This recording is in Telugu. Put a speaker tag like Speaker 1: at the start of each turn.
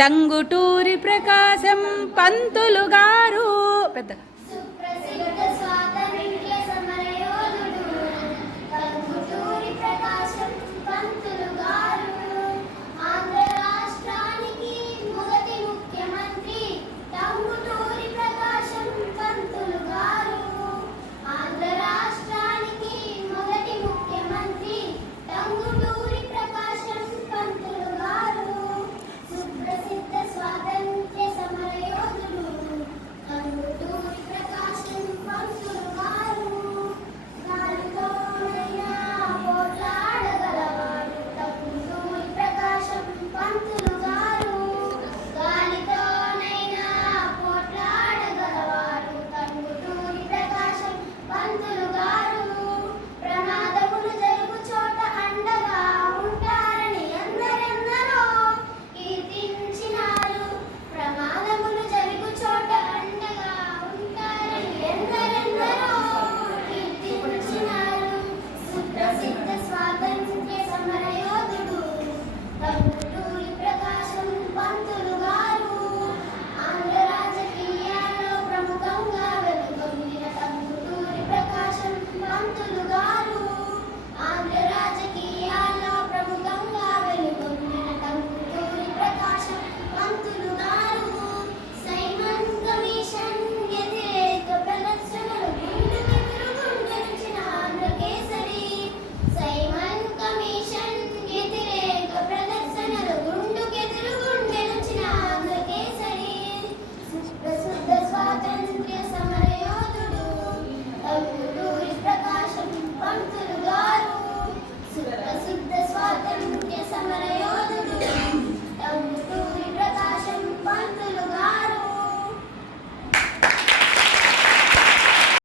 Speaker 1: టంగుటూరి ప్రకాశం పంతులు గారు. పెద్ద